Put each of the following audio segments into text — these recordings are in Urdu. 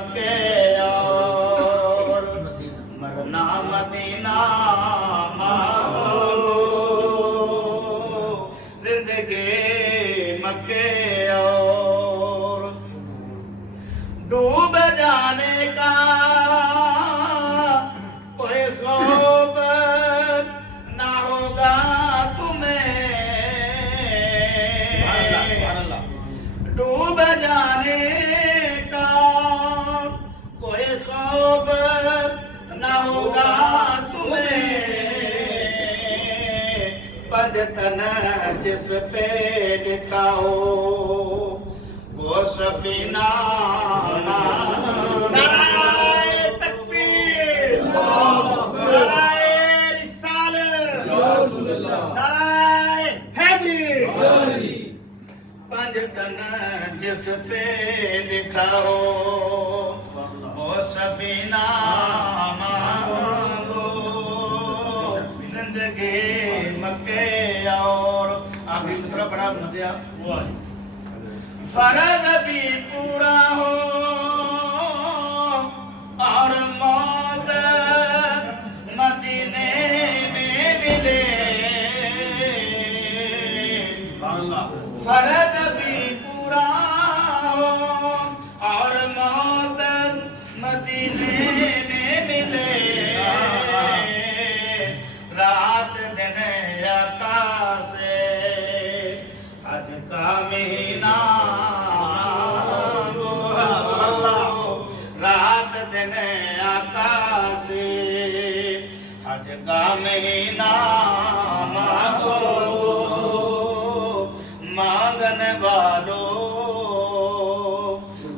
مکے اور مرنا مدینہ مانگو زندگی مکے اور ڈوب جانے کا کوئی خوف نہ ہوگا تمہیں ڈوب جانے کا کوئی خوف نہ ہوگا تمہیں پنجتن جس پہ لکھا ہو وہ سفینہ نعرہ تکبیر، نعرہ رسالت، نعرہ حیدری۔ پنجتن جس پہ لکھا ہو وہ سفینہ مانگو زندگی مکے اور آخری دوسرا بڑا مزہ فرض بھی پورا ہو اور موت مدینے میں ملے فرض بھی پورا ہو اور موت مدینے میں ملے رات دن آقا سے حج کا مہینہ رات دن آقا سے حج کا مہینہ مانگو مانگنے والوں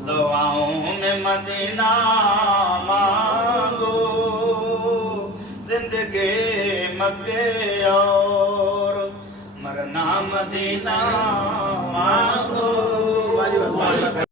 دعاؤں میں مدینہ مانگو زندگی مکے اور مرنا مدینہ مانگو